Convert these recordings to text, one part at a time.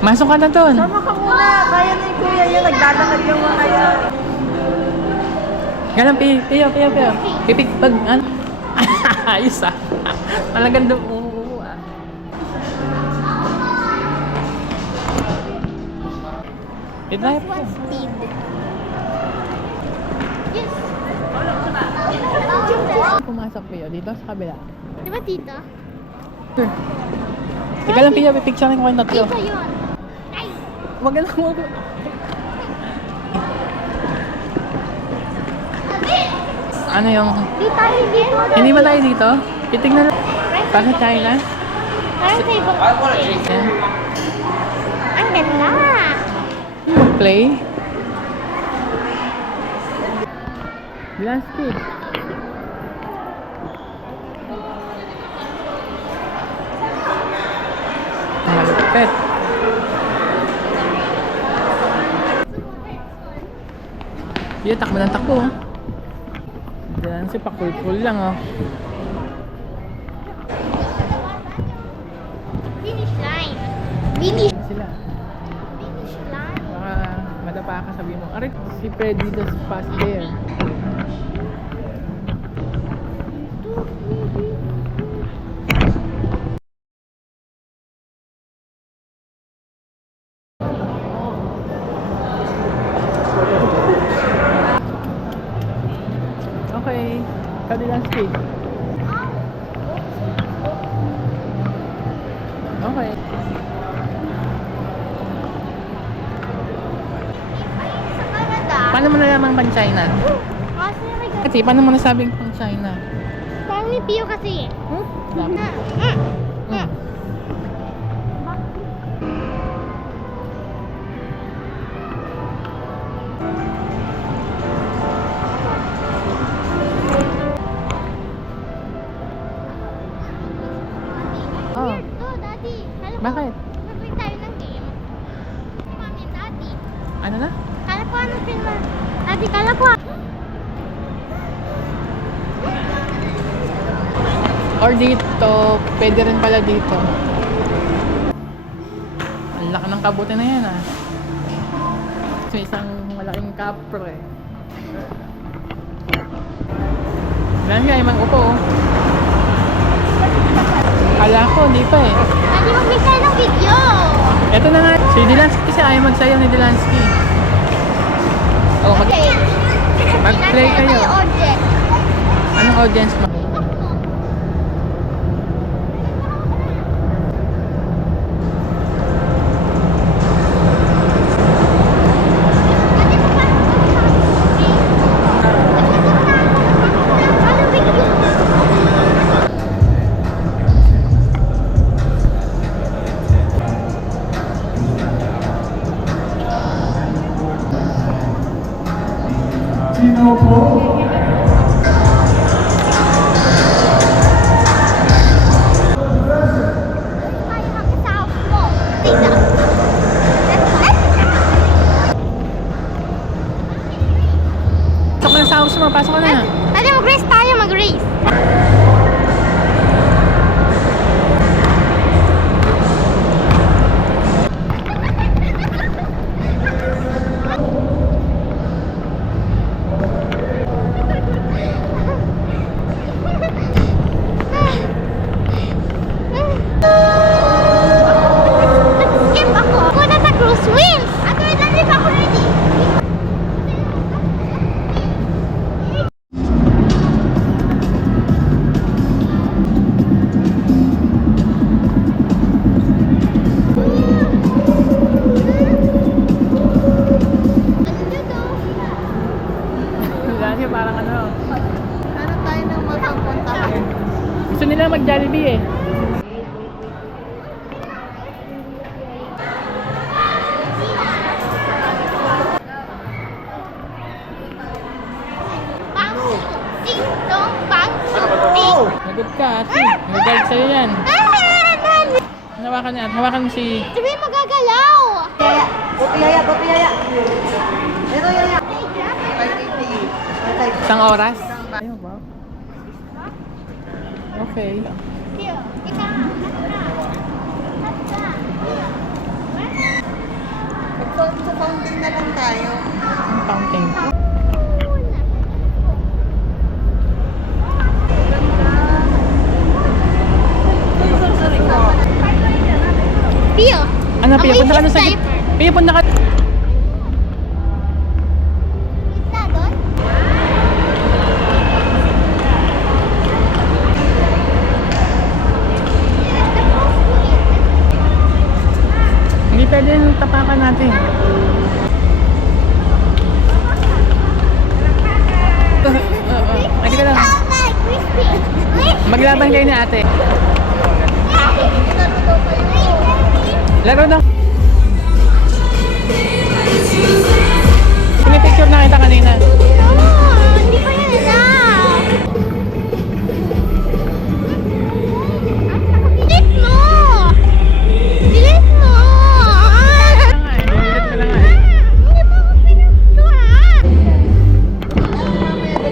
Masok ka na doon. Sama ka muna. Kaya na yung kuya yan. Naglalakad yung mga yan. Galang, Pio. Pipig, pag, ano? Ayos ah. Talagang doon. I-drive ko. Speed. Yes. Pumasok, Pio. Dito sa kabila. Di ba dito? Sure. Teka lang, Pio. Pipicturein ko kayong tatlo. Dito yun. Ay! Wag na mo. Ano yung... Di tayo dito. Hindi ba tayo dito? Titignan lang. Para sa China? Parang sa ibang place. Yan. Ang ganda. Play. Last kid. Malupit. Iya, takbo ng takbo. Diyan si pakul-pul lang oh. Finish line. Finish. Sila. Finish line. Baka madapa ka sabihin mo, aray, si Freddy does pass there. Okay, kabilang speed. Okay. Sa Canada. Paano mo nalaman pang China? Kasi may ganda. Kasi paano mo nasabing pang China? Parang ni Pio kasi. Dami. Hmm. Oh, Weird to, Daddy. Kala ko, bakit? mag-play tayo ng game. Mami, Daddy. Ano na? Kala ko ano film. Daddy, kala ko. Or dito, pwede rin pala dito. Ang laki ng kabuti na yan ah. May isang malaking kapre. Lang nga, imang upo oh. Kala ko, hindi pa eh. Daddy, mag-play tayo ng video. Eto na nga, si Dilansky kasi ayaw magsayaw ni Dilansky. Oh, Okay. mag-play Ito kayo. yung object. Anong audience mo? Ano video? Tayo kami sa house mo. Tingnan. Pasok ka na sa house mo, pasok ka na. Daddy, mag-race tayo, mag-race. Nag-skip ako. Punta sa cruise wheels. At wait, Daddy, pa ako ready. Dati parang ano, Hanap tayo ng magpapuntahan. gusto nila mag-Jollibee eh. Bang, sing, dong, bang, sing. Nagod ka, ate. Nag-guide sa'yo yan. Daddy, Hawakan niya. Hawakan mo si... sabi magagalaw. Yaya. Buti yaya. Buti yaya. Ito yaya. 550. Isang oras? Ayun ba? Okay. Here, ika. Hasta. Hasta. sa fountain na lang tayo. Fountain. Pio. Ano, Pia? Ako Punta ka na sa isip Pia, punta ka. Isda doon? Hindi pwede yung tapakan natin. Lagi ka lang. Oh my, crispy. Maglaban kayo ni ate. Laro na. Pinipicture na kita kanina. No, hindi pa yan enough. Delete mo! Delete mo! Delete ko na nga. Hindi mo ako pinagtuhan.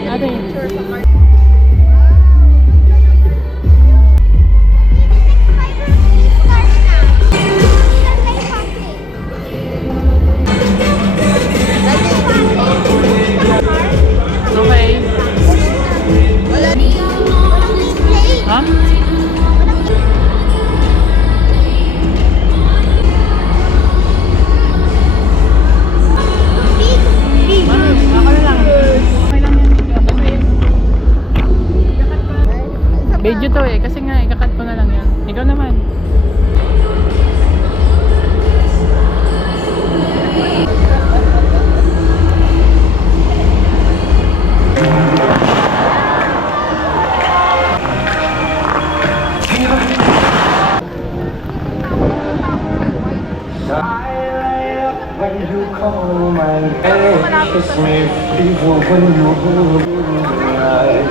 Ate. Okay. Ha? Mami, ako na lang. Okay lang yan. Video to eh, kasi nga ikakat ko na lang yan. Ikaw naman. When you call my name, kiss me, fever when you hold me tonight.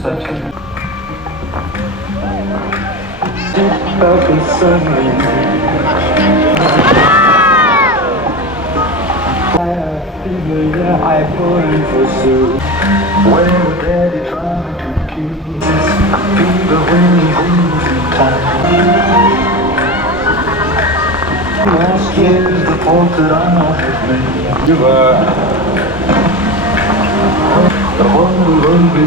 Such a deep felt inside me. I feel yeah, I burn for you. When daddy tried to kiss, I feel the wind moving tight. Last year's the fault that I have made. You were the one who loved me.